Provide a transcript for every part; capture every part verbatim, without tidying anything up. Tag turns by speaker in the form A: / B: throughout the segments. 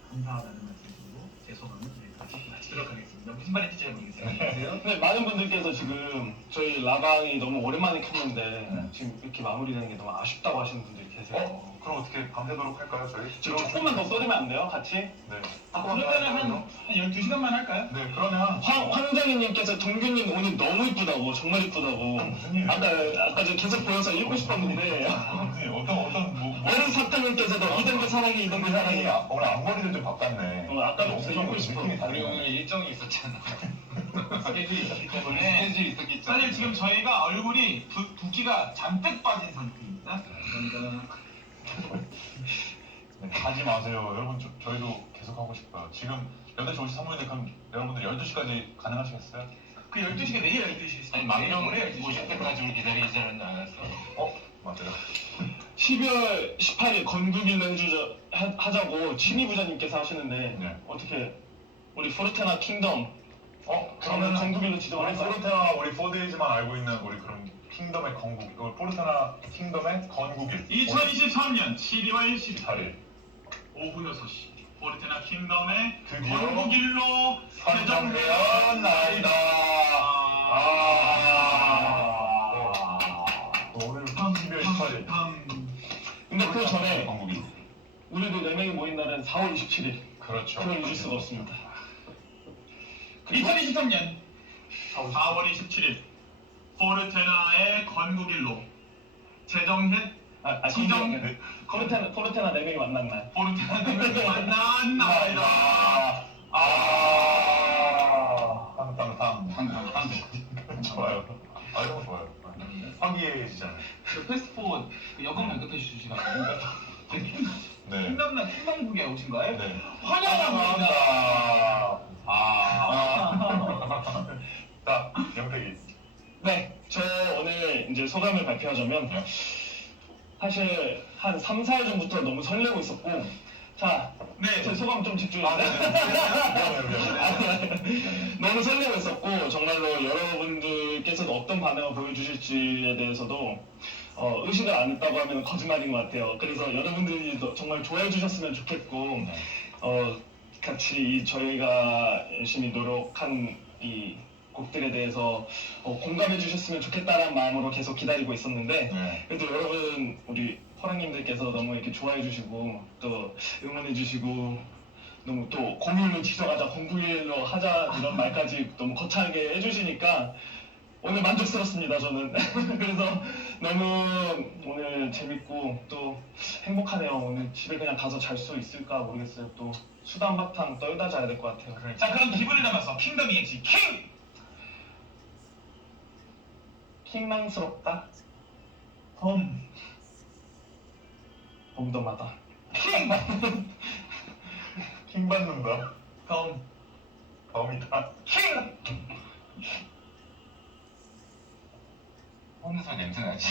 A: 감사하다는 말씀드리고 제 소감을 마치도록 하겠습니다. 무슨 말인지 잘 모르겠어요.
B: 네, 많은 분들께서 지금 저희 라방이 너무 오랜만에 켰는데
C: 네.
B: 지금 이렇게 마무리되는 게 너무 아쉽다고 하시는 분들이 계세요.
C: 어? 그럼 어떻게 밤새도록 할까요, 저희?
B: 지금 조금만 더 써주면 안 돼요? 같이?
C: 네.
A: 아, 그러면은 한, 한 열두 시간만 할까요?
C: 네, 그러면
B: 황, 황정희님께서 동규님 오늘 너무 이쁘다고, 정말 이쁘다고.
C: 무슨 일이에요?
B: 아까, 아까 저 계속 보여서 읽고 싶었는데.
C: 무슨 어떤 어떤 뭐 뭐-
B: 어른 사탕님께서도 이등분 사랑해, 이등분 사랑해.
C: 아, 오늘 앞머리를 좀 바꿨네.
B: 어, 아까도 없어, 읽고 싶어.
C: 느낌이
D: 우리
C: 다르네.
D: 오늘 일정이 있었잖아.
A: 스케줄이 있었기 때문에
D: 스케줄이 있었기 때문에.
A: 사실 지금 저희가 얼굴이 두, 붓기가 잔뜩 빠진 상태입니다. 그러니까
C: 네, 하지 마세요. 여러분, 저, 저희도 계속 하고 싶어요. 지금 여덟 시 오십삼 분인데 그럼 여러분들 열두 시까지 가능하시겠어요?
A: 그 열두 시가 내일 열두 시
D: 아니 만명 오실 때까지 우리 기다리지 않았어.
C: 어? 맞아요.
B: 십이월 십팔일 건국일 해주자, 하, 하자고 진희부자님께서 하시는데
C: 네.
B: 어떻게 우리 포르테나 킹덤
C: 어?
B: 그러면
C: 그러면
B: 건국일로 지정을
C: 우리
B: 할까요?
C: 포르테나 우리 포데이즈만 알고 있는 우리 그런 킹덤의 건국, 이걸 포르테나 킹덤의 건국일.
A: 이천이십삼 년 십이월 십팔일
C: 일
A: 오후 여섯 시 포르테나 킹덤의
C: 드디어
A: 건국일로
C: 선정되었나이다. 아. 오늘 십이월 십팔일.
B: 근데 그 전에
C: 건국일.
B: 우리도 네 명이 모인 날은 사월 이십칠일.
C: 그렇죠.
B: 그걸 잊을 수가 없습니다.
A: 이천이십삼 년 사월 이십칠일 포르테나의 건국일로 제정했
B: 아, 아
A: 지정-
B: 지정 포르테나 포르테나 네 명이 만난 날.
A: 포르테나 대명이 만난 날이다.
C: 아. 땅땅땅.
D: 황당황.
C: 좋아요. 아 이런 거 좋아요. 화기애애지잖아요.
A: 그 패스트포 그 여권 연결해 주시라고.
C: 네.
A: 킹덤나 킹덤국에 오신 거예요?
C: 네.
A: 환영합니다.
C: 아. 자, 영택이.
B: 네, 저 오늘 이제 소감을 발표하자면 사실 한 삼, 사일 전부터 너무 설레고 있었고 자,
A: 네.
B: 제 소감 좀 집중해
C: 아, 네.
B: 주세요.
C: 미안해요, 미안해요.
B: 너무 설레고 있었고 정말로 여러분들께서도 어떤 반응을 보여주실지에 대해서도 어, 의식을 안 했다고 하면 거짓말인 것 같아요. 그래서 여러분들이 더- 정말 좋아해 주셨으면 좋겠고 어, 같이 이 저희가 열심히 노력한 이 곡들에 대해서 어, 공감해 주셨으면 좋겠다는 마음으로 계속 기다리고 있었는데
C: 네.
B: 그래도 여러분 우리 허랑님들께서 너무 이렇게 좋아해 주시고 또 응원해 주시고 너무 또 공일로 지정하자 공구일로 하자 이런 말까지 너무 거창하게 해주시니까 오늘 만족스럽습니다 저는. 그래서 너무 오늘 재밌고 또 행복하네요. 오늘 집에 그냥 가서 잘 수 있을까 모르겠어요. 또 수다 한바탕 떨다 자야 될 것 같아요.
A: 자, 그럼 기분을 담아서 킹덤 이행시 킹!
B: 킹망스럽다.
A: 범
B: 봄도마다.
A: 킹!
C: 킹 받는다.
A: 범
C: 범이다.
A: 킹!
D: 홍사 냄새 나지.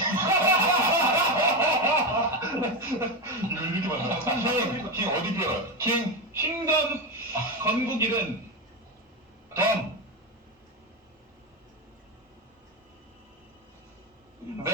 C: 이렇게 만나. 킹, 킹 어디 뼈요?
A: 킹! 킹덤 건국일은
C: 덤.
B: 네.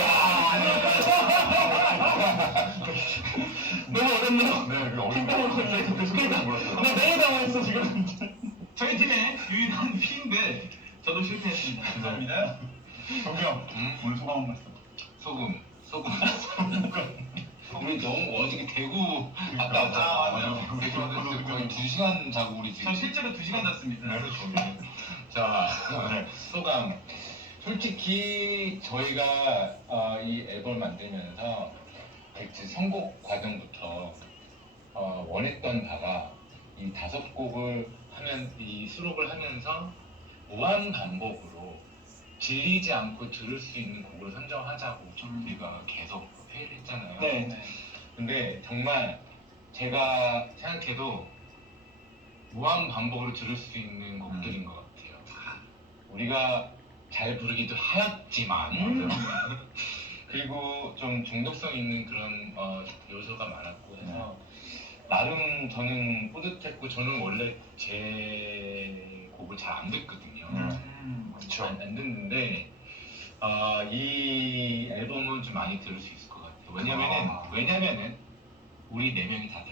B: 너무 어렵네요.
C: 네, 그 어디
B: 킹덤을 걸려서
C: 몰랐어요.
B: 나 매일 당황했어 지금.
A: 저희 팀의 유일한 피인데 저도 실패했습니다. 감사합니다.
C: 정경,
D: 응?
C: 오늘 소감 한 말씀.
D: 소금. 소금. 우리 너무 어저께 대구 갔다
A: 아,
D: 왔잖아.
A: 맞아요.
D: 대구 왔을 때 거의 두 시간 자고 우리
A: 저
D: 지금.
A: 실제로 두 시간 잤습니다.
C: 네, 그렇죠.
D: 자, 소감. 솔직히 저희가 어, 이 앨범 만들면서 그 선곡 과정부터 어, 원했던 바가 이 다섯 곡을 하면 이 수록을 하면서 무한 반복으로 질리지 않고 들을 수 있는 곡을 선정하자고 저희가 계속 회의를 했잖아요.
B: 네.
A: 네.
D: 근데 정말 제가 생각해도 무한 반복으로 들을 수 있는 곡들인 것 같아요. 우리가 잘 부르기도 하였지만 그리고 좀 중독성 있는 그런 어, 요소가 많았고 해서 나름 저는 뿌듯했고 저는 원래 제 곡을 잘 안 듣거든요.
A: 음,
C: 그쵸.
D: 안, 안 듣는데 어, 이 앨범은 좀 많이 들을 수 있을 것 같아요. 왜냐면은
C: 아.
D: 왜냐면은 우리 네 명이 다 들어가 있잖아.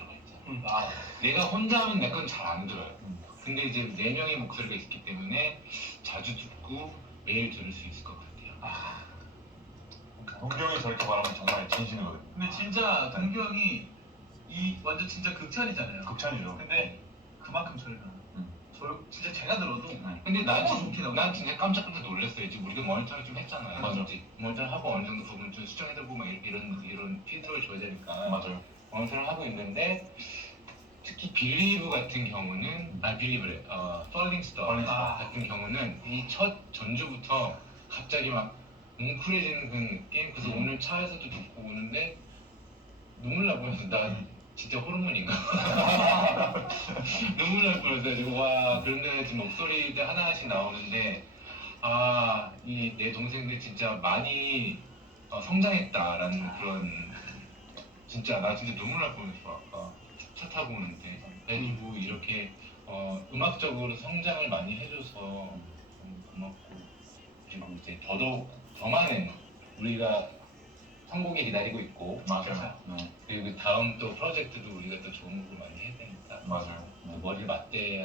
B: 음.
A: 아,
D: 내가 혼자 하면 내 건 잘 안 들어요.
C: 음.
D: 근데 이제 네 명의 목소리가 있기 때문에 자주 듣고 매일 들을 수 있을 것 같아요.
A: 아.
C: 동기 형이 저렇게 말하면 정말 진심이거든.
A: 근데 진짜 동규 형이 이 완전 진짜 극찬이잖아요.
C: 극찬이죠.
A: 근데 그만큼 저희가
C: 음.
A: 저 진짜 제가 들어도
D: 근데 난,
A: 너무
D: 진-
A: 좋게 나와요.
D: 난 진짜 깜짝 깜짝 놀랐어요. 지금 우리가 모니터를 좀 했잖아요.
C: 맞아.
D: 그치? 모니터를 하고 어느 정도 부분 좀 수정해보고 막 이런 이런 피드백을 줘야 되니까
C: 맞아요.
D: 모니터를 하고 있는데 특히 빌리브 같은 경우는 아 빌리브래 어 Falling Star
C: Falling
A: Star.
D: 같은 경우는 이 첫 전주부터 갑자기 막 뭉클해지는 그 느낌. 그래서
C: 음.
D: 오늘 차에서도 듣고 오는데 눈물 날 뻔했어. 나
C: 음.
D: 진짜 호르몬인가? 눈물 날 뻔했어요. 와 그런데 지금 목소리들 하나씩 나오는데 아 이 내 동생들 진짜 많이 어, 성장했다라는 그런 진짜 나 진짜 눈물 날 뻔했어 아까 차 타고 오는데 그래가지고 이렇게 어, 음악적으로 성장을 많이 해줘서 너무 고맙고 그리고 이제 더더욱 더 많은 우리가 성공이 기다리고 있고
C: 맞아요.
D: 그리고 다음 또 프로젝트도 우리가 또 좋은 거 많이 해야 되니까
C: 맞아요.
D: 또 머리를 맞대야